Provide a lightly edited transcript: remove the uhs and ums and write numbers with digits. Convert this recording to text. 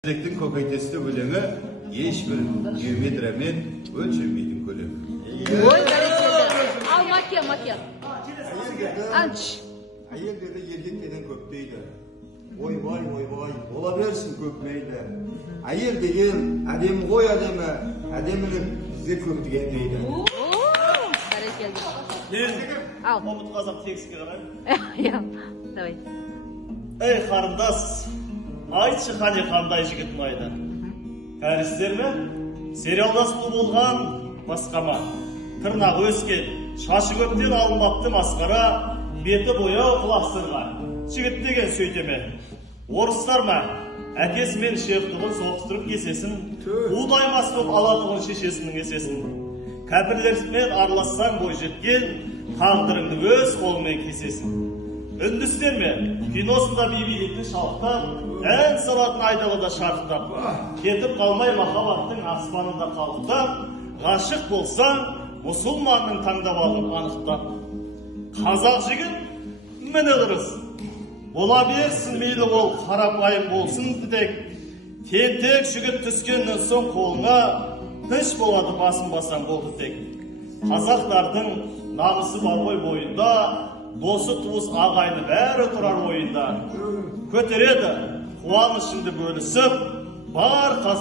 Тектің көкейтесті өлеңі ешбір геометриямен өлшенбейтін көлемі. Ой, бәрекелді. Ал макет. Анш. Әйелдерді еркектен көп дейді. Ойбай, бола берсін көп мейлі. Әйел деген әдемі ғой әдемі, әдемінің бізде көп деген дейді. Бәрекелді. Ал. Ұмыт қазақ текстке қарай. Я, давай. Ей қарындас, айтшы қане қандай жігіт ұнайды. Кәрістер ме? Сериалда сұлу болған басқама. Тырнағы өскен, шашы көптен алынбапты масқара, беті бояу құлақ сырға. Жігіт деген сөйтеме. Орыстар ма? Әкесімен шеқтығын соғыстырып кесесін, уылаймас боп алатығын шешесінің есесін. Кәпірлермен аралассаң бой жеткен, тағдырыңды өз қолымен кесесін. Үндістер ме? Киносында бейбилікті шалықтап, ән салатын айдалада шарықтап, кетіп қалмай махаббаттың аспанында қалықтап, ғашық болсаң, мұсылманның таңдап алын анықтап. Қазақ жігіт міне дұрыс. Бола берсін мейлі ол қарапайым болсын дедек. Тентек жігіт түскеннен соң қолыңа іш болады басын басан болды тек. Қазақтардың намысы бар ғой бойында, досы туыс ағайны бәрі тұрар ойында. Көтереді, қуанышыңды бөлісіп, бар қазақ